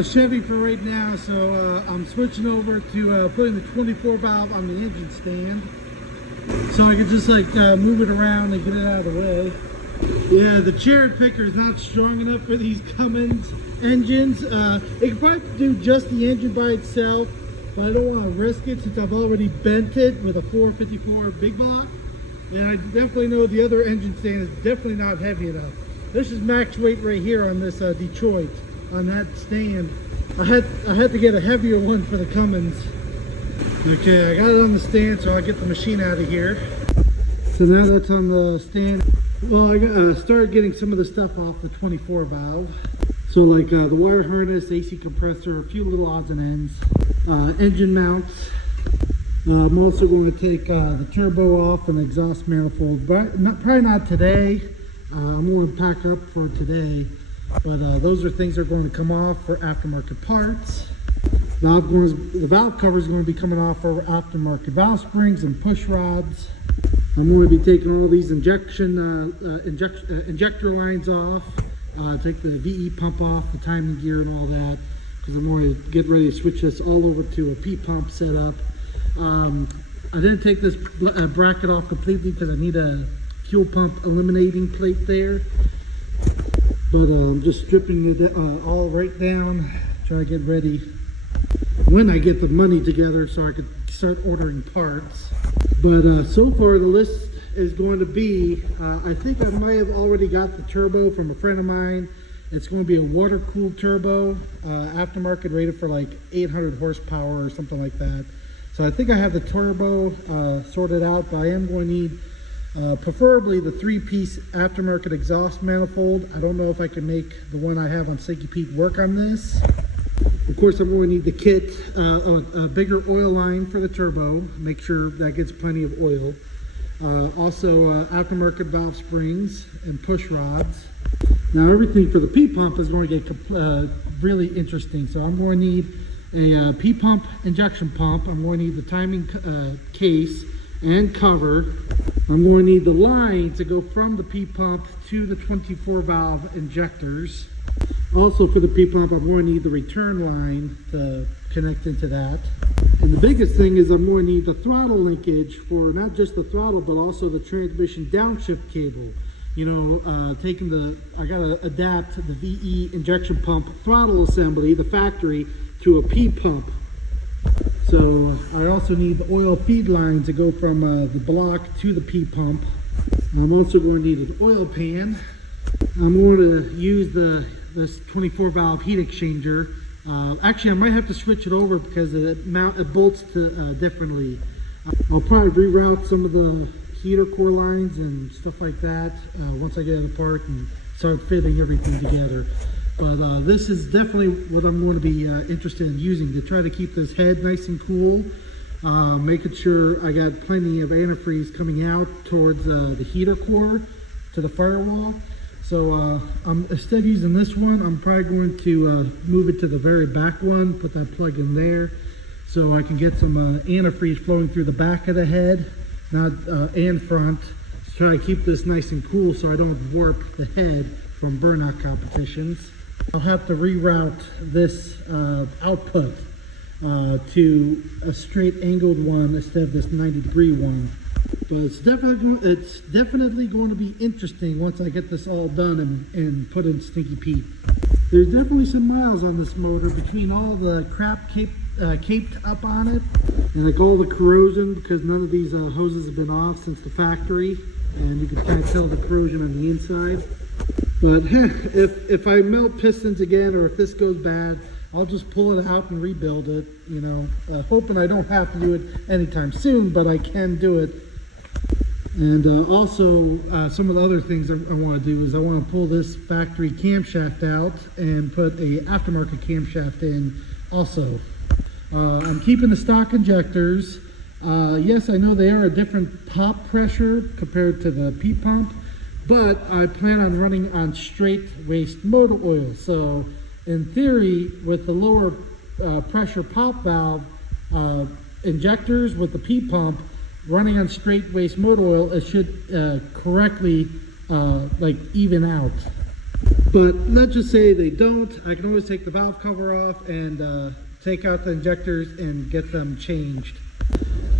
the Chevy for right now, so I'm switching over to putting the 24 valve on the engine stand, so I can just like move it around and get it out of the way. Yeah, the cherry picker is not strong enough for these Cummins engines. It could probably do just the engine by itself, but I don't want to risk it since I've already bent it with a 454 big block. And I definitely know the other engine stand is definitely not heavy enough. This is max weight right here on this Detroit, on that stand. I had to get a heavier one for the Cummins. Okay, I got it on the stand, so I'll get the machine out of here. So now that's on the stand. Well, I started getting some of the stuff off the 24 valve. So like the wire harness, AC compressor, a few little odds and ends, engine mounts. I'm also going to take the turbo off and exhaust manifold, but probably not today. I'm going to pack up for today, but those are things that are going to come off for aftermarket parts. The valve cover is going to be coming off for aftermarket valve springs and push rods. I'm going to be taking all these injector lines off, take the VE pump off, the timing gear and all that, because I'm going to get ready to switch this all over to a P pump setup. I didn't take this bracket off completely because I need a fuel pump eliminating plate there, but I'm just stripping it all right down, try to get ready when I get the money together so I could start ordering parts. But so far the list is going to be, I think I might have already got the turbo from a friend of mine. It's going to be a water-cooled turbo, aftermarket, rated for like 800 horsepower or something like that. So I think I have the turbo sorted out, but I am going to need preferably the 3-piece aftermarket exhaust manifold. I don't know if I can make the one I have on Stinky Pete work on this. Of course, I'm going to need the kit, a bigger oil line for the turbo, make sure that gets plenty of oil. Also aftermarket valve springs and push rods. Now everything for the P-pump is going to get really interesting. So I'm going to need a P-pump injection pump. I'm going to need the timing case and cover. I'm going to need the line to go from the P-pump to the 24 valve injectors. Also for the P-pump, I'm going to need the return line to connect into that. And the biggest thing is I'm going to need the throttle linkage for not just the throttle, but also the transmission downshift cable. You know, I gotta adapt the VE injection pump throttle assembly, the factory, to a P-pump. So I also need the oil feed line to go from the block to the P-pump. I'm also going to need an oil pan. I'm going to use this 24 valve heat exchanger. Actually, I might have to switch it over because it bolts differently. I'll probably reroute some of the heater core lines and stuff like that once I get it apart and start fitting everything together. But this is definitely what I'm going to be interested in using to try to keep this head nice and cool, making sure I got plenty of antifreeze coming out towards the heater core to the firewall. So instead of using this one, I'm probably going to move it to the very back one, put that plug in there, so I can get some antifreeze flowing through the back of the head, not and front. Just try to keep this nice and cool so I don't warp the head from burnout competitions. I'll have to reroute this output to a straight angled one instead of this 90-degree one. But it's definitely going to be interesting once I get this all done and put in Stinky Pete. There's definitely some miles on this motor between all the crap caped up on it and like all the corrosion, because none of these hoses have been off since the factory, and you can kind of tell the corrosion on the inside. But if I melt pistons again, or if this goes bad, I'll just pull it out and rebuild it, you know, hoping I don't have to do it anytime soon, but I can do it. And also some of the other things I want to do is I want to pull this factory camshaft out and put a aftermarket camshaft in also. I'm keeping the stock injectors. Yes, I know they are a different pop pressure compared to the P-pump, but I plan on running on straight waste motor oil. So in theory, with the lower pressure pop valve injectors with the P-pump, running on straight waste motor oil, it should correctly like even out. But let's just say they don't. I can always take the valve cover off and take out the injectors and get them changed.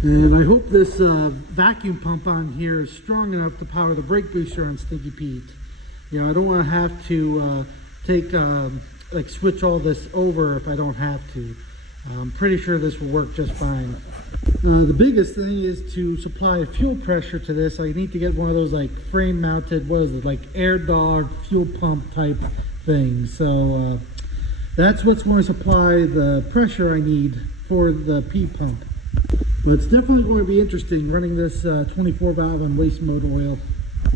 And I hope this vacuum pump on here is strong enough to power the brake booster on Stinky Pete. You know, I don't want to have to like switch all this over if I don't have to. I'm pretty sure this will work just fine. The biggest thing is to supply fuel pressure to this. I need to get one of those like frame mounted, what is it, like air dog fuel pump type things. So that's what's going to supply the pressure I need for the P pump. But it's definitely going to be interesting running this 24 valve on waste mode oil.